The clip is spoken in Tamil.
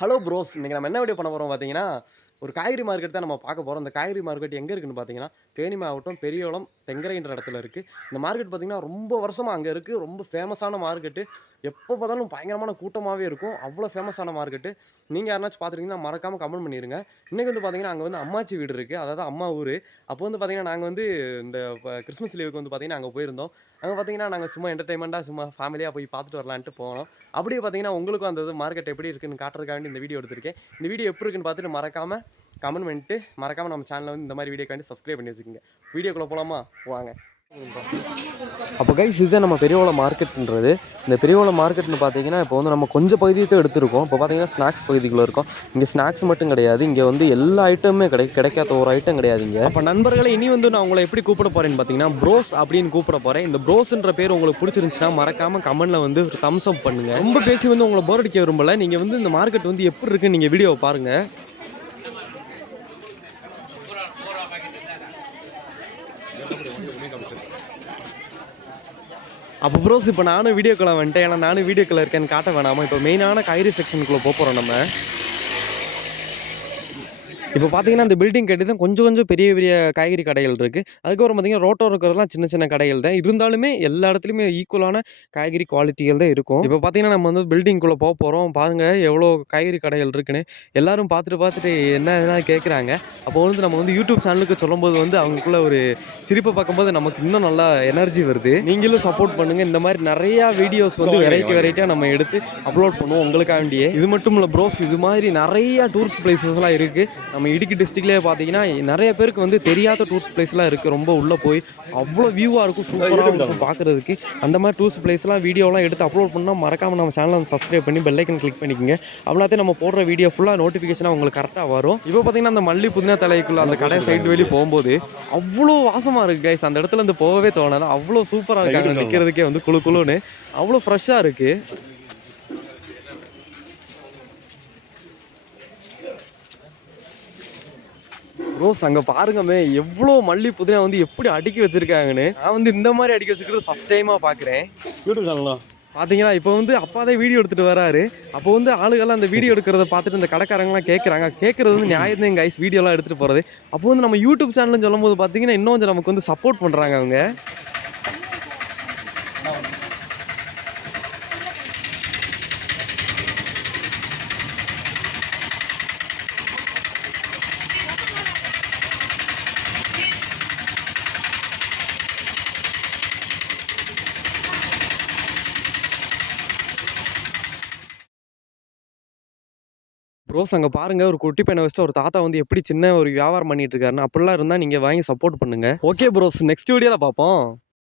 Hello pros! இன்னைக்கு நம்ம என்ன வீடியோ பண்ண போறோம் பார்த்தீங்கன்னா, ஒரு காய்கறி மார்க்கெட் தான் நம்ம பார்க்க போறோம். இந்த காய்கறி மார்க்கெட் எங்க இருக்குன்னு பார்த்தீங்கன்னா, தேனி மாவட்டம் பெரியகுளம், தெங்கரைன்ற இடத்துல இருக்கு. இந்த மார்க்கெட் பார்த்தீங்கன்னா, ரொம்ப வருஷமா அங்க இருக்கு. ரொம்ப ஃபேமஸான மார்க்கெட்டு. எப்போ பார்த்தாலும் பயங்கரமான கூட்டமாவே இருக்கும். அவ்வளோ ஃபேமஸான மார்க்கெட்டு. நீங்க யாருனாச்சும் பார்த்துருந்தீங்கன்னா, மறக்காம கமெண்ட் பண்ணிருங்க. இன்னைக்கு வந்து பார்த்தீங்கன்னா, அங்க வந்து அம்மாச்சி வீடு இருக்கு. அதாவது அம்மா ஊரு. அப்போ வந்து பார்த்தீங்கன்னா, நாங்க வந்து இந்த கிறிஸ்மஸ் லீவுக்கு வந்து பார்த்தீங்கன்னா, அங்க போயிருந்தோம். அங்க பார்த்தீங்கன்னா, நாங்க சும்மா என்டர்டெயின்மென்ட்டா சும்மா ஃபேமிலியா போய் பார்த்துட்டு வரலான்ட்டு போனோம். அப்படியே பார்த்தீங்கன்னா, உங்களுக்கும் அந்த இது மார்க்கெட் எப்படி இருக்குன்னு காட்டுறதுக்காண்டி இந்த வீடியோ எடுத்திருக்கேன். இந்த வீடியோ எப்படி இருக்குன்னு பார்த்துட்டு மறக்காம கமெண்ட் பண்ணிட்டு, மறக்காம நம்ம சேனலை வந்து இந்த மாதிரி வீடியோக்காண்டி சப்ஸ்கிரைப் பண்ணி வச்சுக்கோங்க. வீடியோக்குள்ள போலாமா? வாங்க. அப்போ கைஸ் இதுதான் நம்ம பெரியகுளம் மார்க்கெட்ன்றது. இந்த பெரியகுளம் மார்க்கெட்னு பார்த்தீங்கன்னா, இப்போ வந்து நம்ம கொஞ்சம் பகுதியை தான் எடுத்திருக்கோம். இப்போ பார்த்தீங்கன்னா ஸ்நாக்ஸ் பகுதிக்குள்ளே இருக்கோம். இங்கே ஸ்நாக்ஸ் மட்டும் கிடையாது, இங்கே வந்து எல்லா ஐட்டமுமே கிடைக்காத ஒரு ஐட்டம் கிடையாது இங்கே. அப்போ நண்பர்களே, இனி வந்து நான் உங்களை எப்படி கூப்பிட போறேன்னு பார்த்தீங்கன்னா, ப்ரோஸ் அப்படின்னு கூப்பிட போறேன். இந்த ப்ரோஸ்ன்ற பேர் உங்களுக்கு பிடிச்சிருந்துச்சுன்னா மறக்காம கமெண்ட்ல வந்து ஒரு தம்ஸ் அப் பண்ணுங்க. ரொம்ப பேசி வந்து உங்களை போர் அடிக்க விரும்பல. நீங்க வந்து இந்த மார்க்கெட் வந்து எப்படி இருக்குன்னு நீங்க வீடியோவை பாருங்க. அப்போ ப்ரோஸ் இப்போ நானும் வீடியோக்குள்ளே வந்துட்டேன். ஏன்னா நானும் வீடியோக்குள்ளே இருக்கேன்னு காட்ட வேணாமா? இப்போ மெயினான காய்கறி செக்ஷனுக்குள்ளே போகிறோம் நம்ம. இப்போ பார்த்தீங்கன்னா, இந்த பில்டிங் கட்டி தான் கொஞ்சம் கொஞ்சம் பெரிய பெரிய காய்கறி கடைகள் இருக்குது. அதுக்கப்புறம் பார்த்தீங்கன்னா, ரோட்டோரம் இருக்கிறதெல்லாம் சின்ன சின்ன கடைகள் தான். இருந்தாலுமே எல்லா இடத்துலையுமே ஈக்குவலான காய்கறி குவாலிட்டிகள் தான் இருக்கும். இப்போ பார்த்தீங்கன்னா, நம்ம வந்து பில்டிங்குள்ளே போகிறோம். பாருங்க எவ்வளோ காய்கறி கடைகள் இருக்குன்னு. எல்லாரும் பார்த்துட்டு என்ன கேட்குறாங்க. அப்போ வந்து நம்ம வந்து யூடியூப் சேனலுக்கு சொல்லும்போது வந்து அவங்களுக்குள்ள ஒரு சிரிப்பை பார்க்கும்போது நமக்கு இன்னும் நல்லா எனர்ஜி வருது. நீங்களும் சப்போர்ட் பண்ணுங்க. இந்த மாதிரி நிறையா வீடியோஸ் வந்து வெரைட்டியாக நம்ம எடுத்து அப்லோட் பண்ணுவோம் உங்களுக்காண்டியே. இது மட்டும் இல்லை ப்ரோஸ், இது மாதிரி நிறையா டூரிஸ்ட் பிளேசஸ்லாம் இருக்குது. நம்ம இடுக்கி டிஸ்ட்ரிக்ட்லேயே பார்த்தீங்கன்னா, நிறைய பேருக்கு வந்து தெரியாத டூரிஸ்ட் பிளேஸ்லாம் இருக்குது. ரொம்ப உள்ளே போய் அவ்வளோ வியூவாக இருக்கும், சூப்பராக இருக்கும் பார்க்குறதுக்கு. அந்த மாதிரி டூரிஸ்ட் பிளேஸ்லாம் வீடியோலாம் எடுத்து அப்லோட் பண்ணால் மறக்காமல் நம்ம சேனலை வந்து சப்ஸ்கிரைப் பண்ணி பெல் ஐக்கன் கிளிக் பண்ணிக்கோங்க. அப்படின்னாத்தே நம்ம போடுற வீடியோ ஃபுல்லாக நோட்டிஃபிகேஷனாக உங்களுக்கு கரெக்டாக வரும். இப்போ பார்த்தீங்கன்னா, அந்த மல்லி புதினா தலைக்குள்ள அந்த கடை சைடு வெளியே போகும்போது அவ்வளோ வாசமாக இருக்குது கைஸ். அந்த இடத்துல இருந்து போகவே தோணாது. அவ்வளோ சூப்பராக இருக்காங்க நிற்கிறதுக்கே வந்து குழு குழுன்னு அவ்வளோ ஃப்ரெஷ்ஷாக இருக்குது. ரோஸ் அங்கே பாருங்கமே, எவ்வளோ மல்லி புதினா வந்து எப்படி அடுக்கி வச்சிருக்காங்கன்னு. நான் வந்து இந்த மாதிரி அடுக்கி வச்சுக்கிறது ஃபர்ஸ்ட் டைமாக பார்க்குறேன். யூடியூப் சேனலா பார்த்தீங்கன்னா, இப்போ வந்து அப்பா தான் வீடியோ எடுத்துகிட்டு வராரு. அப்போ வந்து ஆளுகள்லாம் அந்த வீடியோ எடுக்கிறத பார்த்துட்டு இந்த கடைக்காரங்களாம் கேட்குறது வந்து நியாயம் தான் கைஸ், வீடியோலாம் எடுத்துகிட்டு போகிறது. அப்போ வந்து நம்ம யூடியூப் சேனல்னு சொல்லும்போது பார்த்தீங்கன்னா, இன்னும் கொஞ்சம் நமக்கு வந்து சப்போர்ட் பண்ணுறாங்க அவங்க. ப்ரோஸ் அங்கே பாருங்க, ஒரு குட்டி பையனை வச்சுட்டு ஒரு தாத்தா வந்து எப்படி சின்ன ஒரு வியாபாரம் பண்ணிட்டு இருக்காருன்னு. அப்படிலாம் இருந்தால் நீங்கள் வாங்கி சப்போர்ட் பண்ணுங்க. ஓகே ப்ரோஸ், நெக்ஸ்ட் வீடியோவில் பார்ப்போம்.